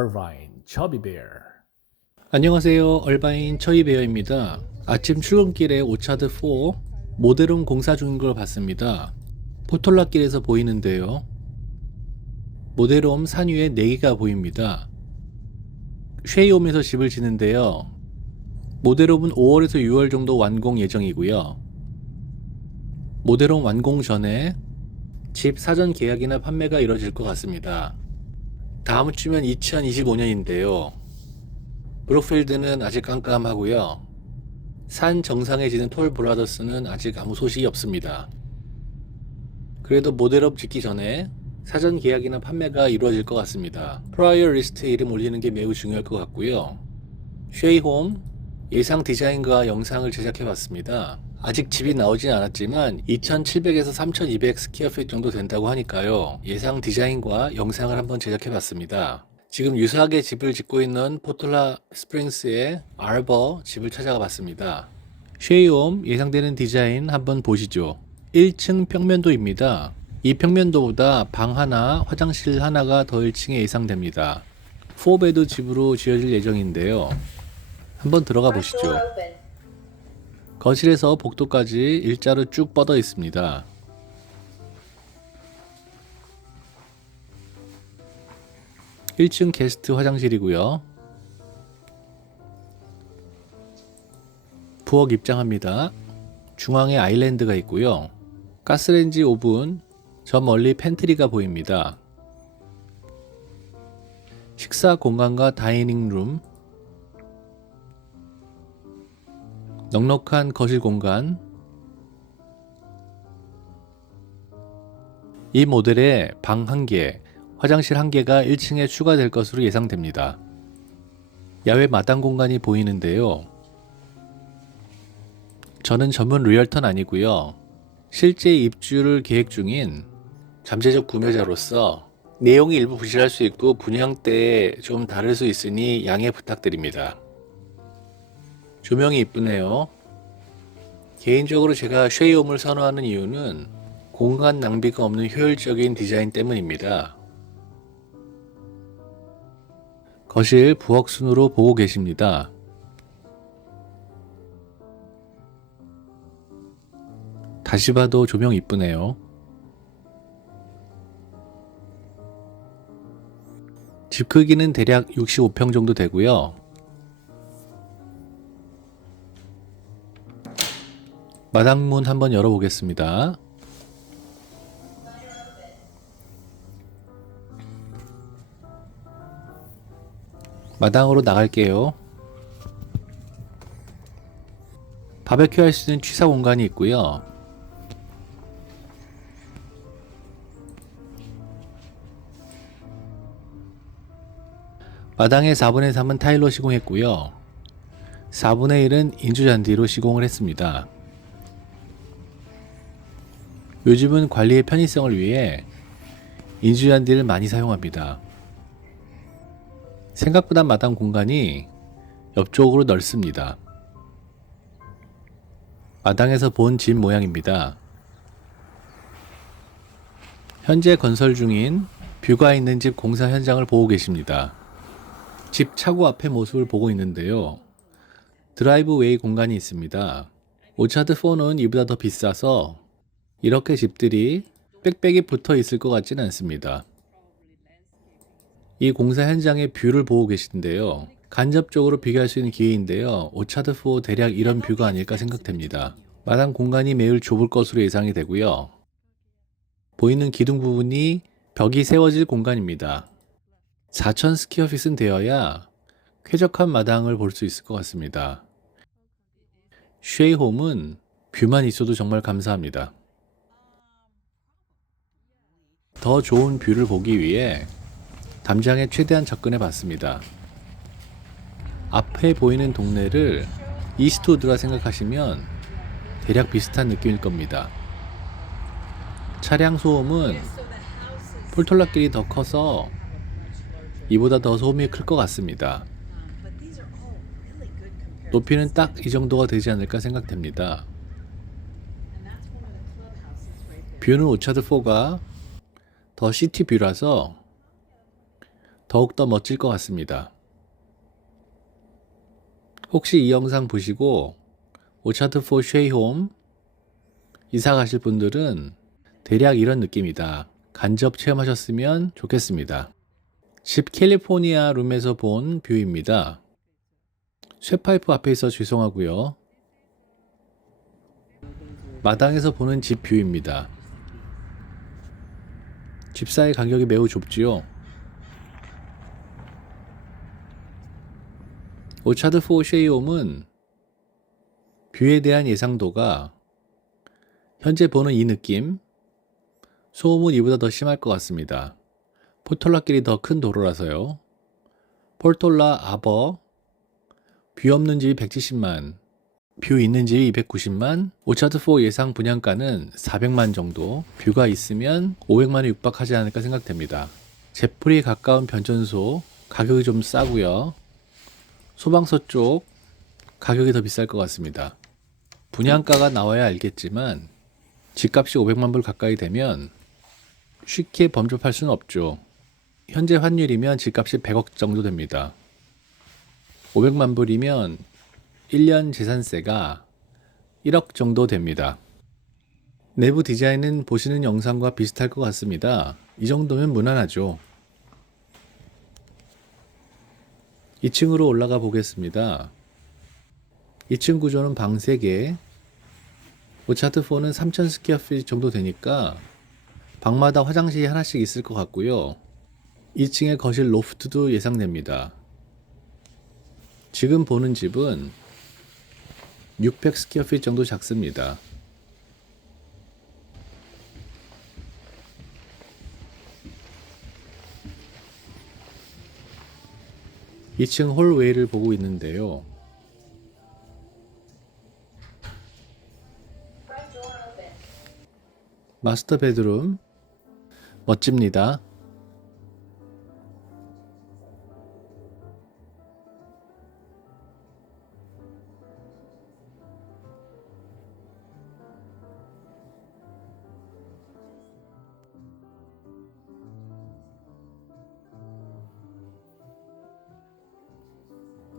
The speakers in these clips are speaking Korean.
얼바인 처비베어. 안녕하세요. 얼바인 처이베어입니다. 아침 출근길에 오차드 4 모델홈 공사 중인 걸 봤습니다. 포톨라길에서 보이는데요. 모델홈 산 위에 4개가 보입니다. 쉐이홈에서 집을 지는데요. 모델홈은 5월에서 6월 정도 완공 예정이고요. 모델홈 완공 전에 집 사전 계약이나 판매가 이뤄질 것 같습니다. 다음 주면 2025년인데요. 브룩필드는 아직 깜깜하고요. 산 정상에 지는 톨 브라더스는 아직 아무 소식이 없습니다. 그래도 모델업 짓기 전에 사전 계약이나 판매가 이루어질 것 같습니다. 프라이어 리스트에 이름 올리는 게 매우 중요할 것 같고요. 쉐이홈 예상 디자인과 영상을 제작해 봤습니다. 아직 집이 나오진 않았지만 2700에서 3200 스퀘어핏 정도 된다고 하니까요. 예상 디자인과 영상을 한번 제작해 봤습니다. 지금 유사하게 집을 짓고 있는 포톨라 스프링스의 아버 집을 찾아가 봤습니다. 쉐이홈 예상되는 디자인 한번 보시죠. 1층 평면도입니다. 이 평면도보다 방 하나, 화장실 하나가 더 1층에 예상됩니다. 4베드 집으로 지어질 예정인데요. 한번 들어가 보시죠. 거실에서 복도까지 일자로 쭉 뻗어 있습니다. 1층 게스트 화장실이고요. 부엌 입장합니다. 중앙에 아일랜드가 있고요. 가스레인지 오븐, 저 멀리 팬트리가 보입니다. 식사 공간과 다이닝룸, 넉넉한 거실 공간. 이 모델에 방 1개, 화장실 1개가 1층에 추가될 것으로 예상됩니다. 야외 마당 공간이 보이는데요. 저는 전문 리얼터는 아니고요. 실제 입주를 계획 중인 잠재적 구매자로서 내용이 일부 부실할 수 있고 분양대에 좀 다를 수 있으니 양해 부탁드립니다. 조명이 이쁘네요. 개인적으로 제가 쉐이홈을 선호하는 이유는 공간 낭비가 없는 효율적인 디자인 때문입니다. 거실 부엌 순으로 보고 계십니다. 다시 봐도 조명 이쁘네요. 집 크기는 대략 65평 정도 되고요. 마당문 한번 열어보겠습니다. 마당으로 나갈게요. 바베큐 할 수 있는 취사 공간이 있고요. 마당의 4분의 3은 타일로 시공했고요. 4분의 1은 인조잔디로 시공을 했습니다. 요즘은 관리의 편의성을 위해 인조잔디를 많이 사용합니다. 생각보다 마당 공간이 옆쪽으로 넓습니다. 마당에서 본 집 모양입니다. 현재 건설 중인 뷰가 있는 집 공사 현장을 보고 계십니다. 집 차고 앞의 모습을 보고 있는데요. 드라이브웨이 공간이 있습니다. 오차드 4는 이보다 더 비싸서 이렇게 집들이 빽빽이 붙어 있을 것 같지는 않습니다. 이 공사 현장의 뷰를 보고 계신데요. 간접적으로 비교할 수 있는 기회인데요. 오차드 4 대략 이런 뷰가 아닐까 생각됩니다. 마당 공간이 매우 좁을 것으로 예상이 되고요. 보이는 기둥 부분이 벽이 세워질 공간입니다. 4000 스퀘어핏은 되어야 쾌적한 마당을 볼 수 있을 것 같습니다. 쉐이홈은 뷰만 있어도 정말 감사합니다. 더 좋은 뷰를 보기 위해 담장에 최대한 접근해 봤습니다. 앞에 보이는 동네를 이스트우드라 생각하시면 대략 비슷한 느낌일 겁니다. 차량 소음은 폴톨라길이 더 커서 이보다 더 소음이 클 것 같습니다. 높이는 딱 이 정도가 되지 않을까 생각됩니다. 뷰는 오차드 4가 더 시티 뷰라서 더욱더 멋질 것 같습니다. 혹시 이 영상 보시고 오차드 포 쉐이홈 이사 가실 분들은 대략 이런 느낌이다. 간접 체험하셨으면 좋겠습니다. 집 캘리포니아 룸에서 본 뷰입니다. 쇠파이프 앞에 있어 죄송하고요. 마당에서 보는 집 뷰입니다. 집 사이 간격이 매우 좁지요. 오차드 포 쉐이홈은 뷰에 대한 예상도가 현재 보는 이 느낌, 소음은 이보다 더 심할 것 같습니다. 포톨라길이 더 큰 도로라서요. 폴톨라 아버, 뷰 없는 집이 170만, 뷰 있는 집이 290만, 오차드4 예상 분양가는 400만 정도, 뷰가 있으면 500만에 육박하지 않을까 생각됩니다. 제풀이 가까운 변전소, 가격이 좀 싸고요. 소방서 쪽, 가격이 더 비쌀 것 같습니다. 분양가가 나와야 알겠지만 집값이 500만 불 가까이 되면 쉽게 범접할 수는 없죠. 현재 환율이면 집값이 100억 정도 됩니다. 500만 불이면 1년 재산세가 1억 정도 됩니다. 내부 디자인은 보시는 영상과 비슷할 것 같습니다. 이 정도면 무난하죠. 2층으로 올라가 보겠습니다. 2층 구조는 방 3개, 오차드4는 3000 스퀘어핏 정도 되니까 방마다 화장실이 하나씩 있을 것 같고요. 2층에 거실 로프트도 예상됩니다. 지금 보는 집은 600 스퀘어핏 정도 작습니다. 이 층 홀웨이를 보고 있는데요. 마스터 베드룸 멋집니다.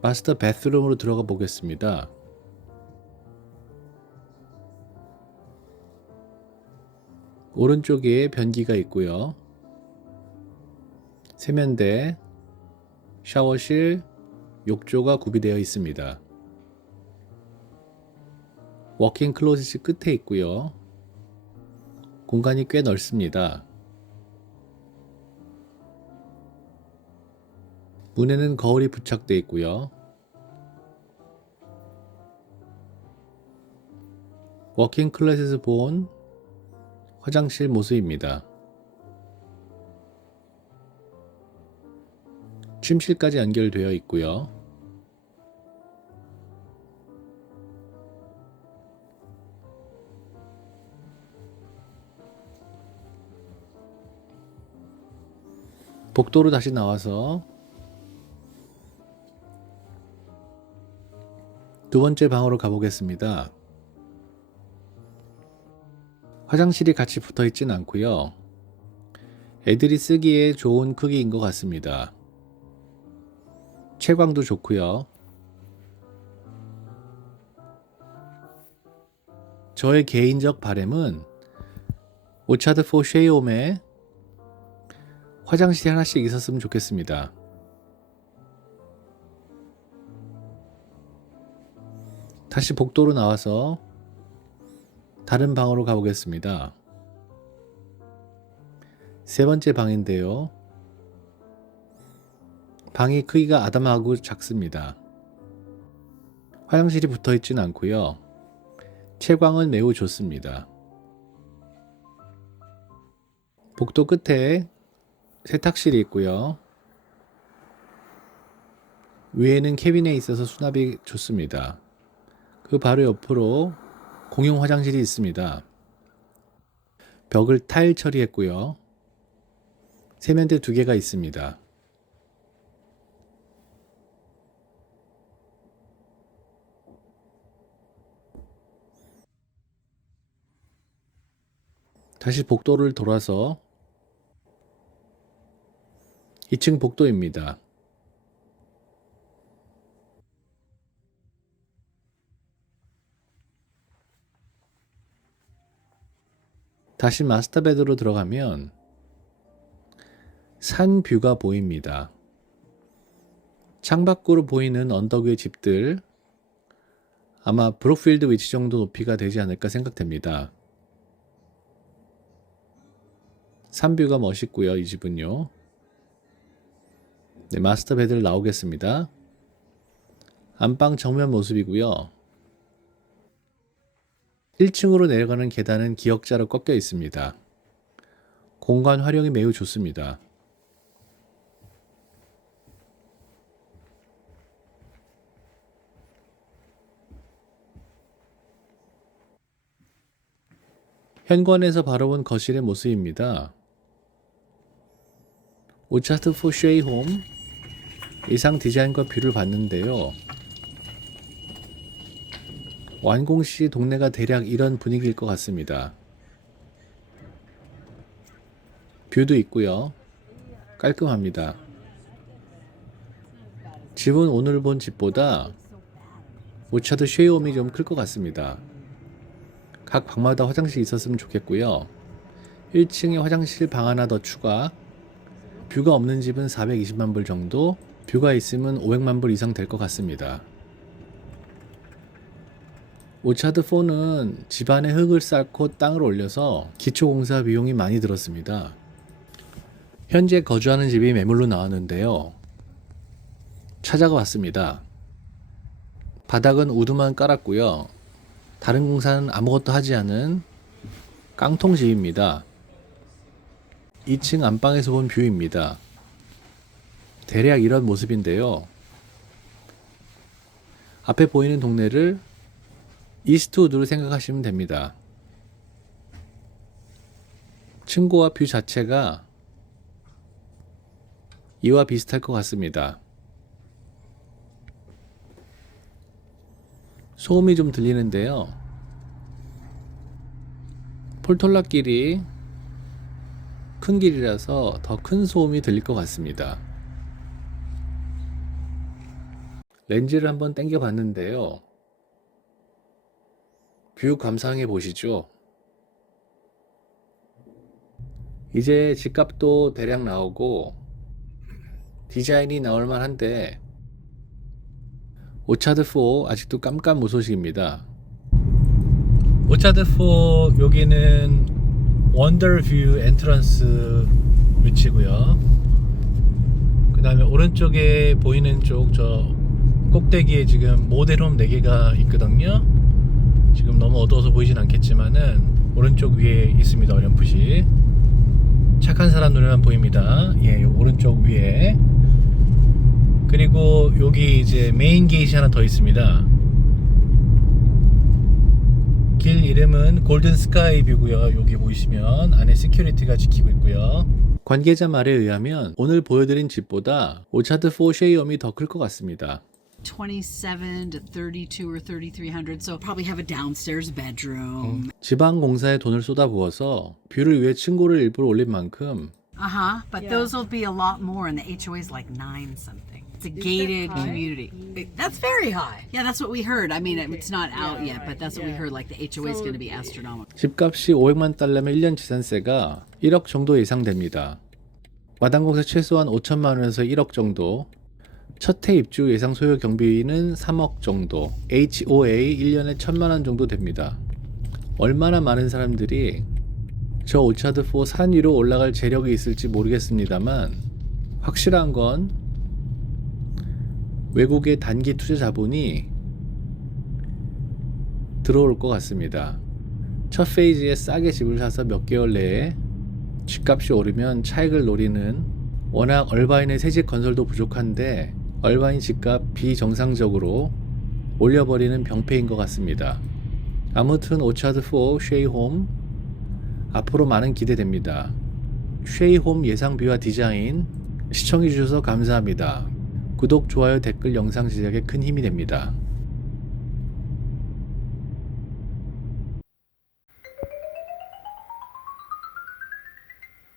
마스터 베드룸으로 들어가 보겠습니다. 오른쪽에 변기가 있고요. 세면대, 샤워실, 욕조가 구비되어 있습니다. 워킹 클로젯이 끝에 있고요. 공간이 꽤 넓습니다. 문에는 거울이 부착되어 있고요. 워킹 클로젯에서 본 화장실 모습입니다. 침실까지 연결되어 있고요. 복도로 다시 나와서 두 번째 방으로 가보겠습니다. 화장실이 같이 붙어 있진 않고요. 애들이 쓰기에 좋은 크기인 것 같습니다. 채광도 좋고요. 저의 개인적 바람은 오차드 포 쉐이홈에 화장실이 하나씩 있었으면 좋겠습니다. 다시 복도로 나와서 다른 방으로 가보겠습니다. 세 번째 방인데요. 방이 크기가 아담하고 작습니다. 화장실이 붙어 있진 않고요. 채광은 매우 좋습니다. 복도 끝에 세탁실이 있고요. 위에는 캐비넷에 있어서 수납이 좋습니다. 그 바로 옆으로 공용 화장실이 있습니다. 벽을 타일 처리했고요. 세면대 2개가 있습니다. 다시 복도를 돌아서 2층 복도입니다. 다시 마스터 베드로 들어가면 산 뷰가 보입니다. 창밖으로 보이는 언덕 위의 집들, 아마 브룩필드 위치 정도 높이가 되지 않을까 생각됩니다. 산뷰가 멋있고요. 이 집은요. 네, 마스터 베드를 나오겠습니다. 안방 정면 모습이고요. 1층으로 내려가는 계단은 기역자로 꺾여 있습니다. 공간 활용이 매우 좋습니다. 현관에서 바라본 거실의 모습입니다. 오차트 포 쉐이홈 예상 디자인과 뷰를 봤는데요. 완공 시 동네가 대략 이런 분위기일 것 같습니다. 뷰도 있고요. 깔끔합니다. 집은 오늘 본 집보다 오차드 쉐이홈이 좀 클 것 같습니다. 각 방마다 화장실이 있었으면 좋겠고요. 1층에 화장실 방 하나 더 추가. 뷰가 없는 집은 420만 불 정도, 뷰가 있으면 500만 불 이상 될 것 같습니다. 오차드 4는 집안에 흙을 쌓고 땅을 올려서 기초공사 비용이 많이 들었습니다. 현재 거주하는 집이 매물로 나왔는데요. 찾아가 봤습니다. 바닥은 우드만 깔았고요. 다른 공사는 아무것도 하지 않은 깡통집입니다. 2층 안방에서 본 뷰입니다. 대략 이런 모습인데요. 앞에 보이는 동네를 이스트우드로 생각하시면 됩니다. 층고와 뷰 자체가 이와 비슷할 것 같습니다. 소음이 좀 들리는데요. 폴톨라길이 큰 길이라서 더 큰 소음이 들릴 것 같습니다. 렌즈를 한번 당겨 봤는데요. 뷰 감상해 보시죠. 이제 집값도 대략 나오고 디자인이 나올 만한데 오차드 4 아직도 깜깜무소식입니다. 오차드 4 여기는 원더뷰 엔트런스 위치고요. 그 다음에 오른쪽에 보이는 쪽 저 꼭대기에 지금 모델홈 4개가 있거든요. 지금 너무 어두워서 보이진 않겠지만은 오른쪽 위에 있습니다. 어렴풋이 착한 사람 눈에만 보입니다. 예, 요 오른쪽 위에. 그리고 여기 이제 메인 게이트 하나 더 있습니다. 길 이름은 골든 스카이 뷰고요. 여기 보이시면 안에 시큐리티가 지키고 있고요. 관계자 말에 의하면 오늘 보여드린 집보다 오차드 4 쉐이홈이 더 클 것 같습니다. 27 to 32 or 3300, so probably have a downstairs bedroom. 지방 공사에 돈을 쏟아부어서 뷰를 위해 층고를 일부러 올린 만큼 But those will be a lot more, and the HOA is like 9 something. It's a gated community. That's very high. Yeah, that's what we heard. I mean, it's not out yet, but that's what we heard. Like the HOA is going to be astronomical. 집값이 500만 달러면 1년 지산세가 1억 정도 예상됩니다. 마당 공사 최소한 5천만 원에서 1억 정도, 첫 해 입주 예상 소요 경비는 3억 정도, HOA 1년에 1,000만 원 정도 됩니다. 얼마나 많은 사람들이 저 오차드 4 산 위로 올라갈 재력이 있을지 모르겠습니다만 확실한 건 외국의 단기 투자 자본이 들어올 것 같습니다. 첫 페이지에 싸게 집을 사서 몇 개월 내에 집값이 오르면 차익을 노리는, 워낙 얼바인의 새집 건설도 부족한데 얼바인 집값 비정상적으로 올려버리는 병폐인 것 같습니다. 아무튼 오차드 4 쉐이홈 앞으로 많은 기대됩니다. 쉐이홈 예상비와 디자인 시청해주셔서 감사합니다. 구독, 좋아요, 댓글, 영상 제작에 큰 힘이 됩니다.